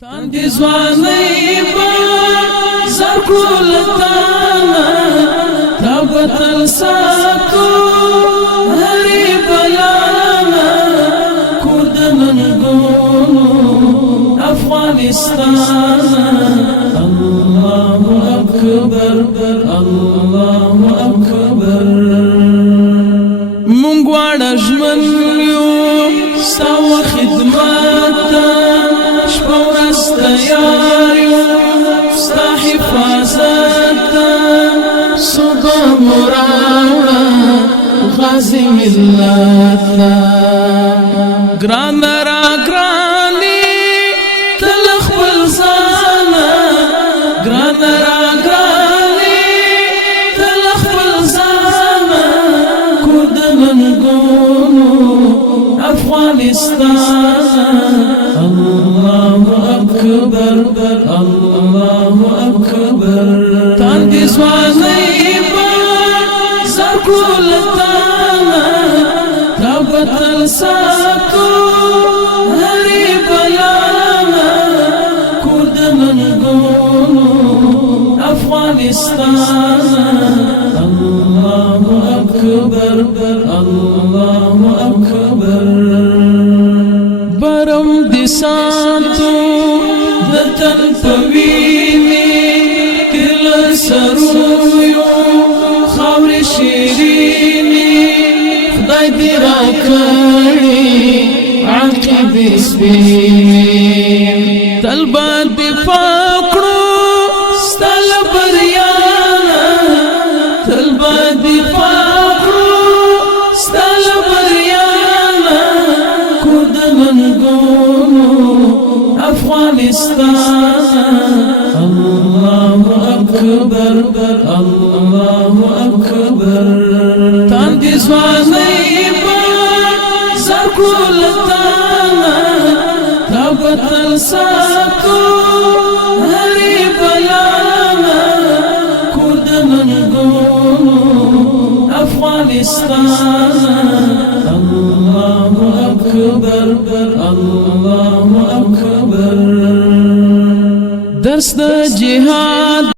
تاندې ځوانۍ به زرګو له تانه تا به تل ساتو هرې بلا نه کور د ننګونو افغانستانه الله اکبر الله اکبر مونږ واړه ژمن یو ستا و خدمت ته شپه ورځ تیار یو ستا حفاظت ته صبح مو راوړه غازي ملت ته ګرانه راګرانې ته له خپل ځانه ګرانه راګرانې ته له خپل ځانه کور د ننګونو افغانستان الله اکبر الله اکبر تاندې ځوانۍ به زرګو له تانه تا به تل ساتو هرې بلا نه کور د ننګونو افغانستان الله اکبر الله اکبر برم دي ساتو د تن په وینې کل سرویو خاورې شیرینې خدای دې راکړي عاقبې سپینې تل به دفاع کړو ستا له بریا نه تل به دفاع کړو ستا له بریا نه کور د ننګونو افغانستان الله اکبر الله اکبر تاندې ځوانۍ به زرګو له تانه تا به تل ساتو هرې بلا نه کور د ننګونو افغانستان الله اکبر الله اکبر درس د جهاد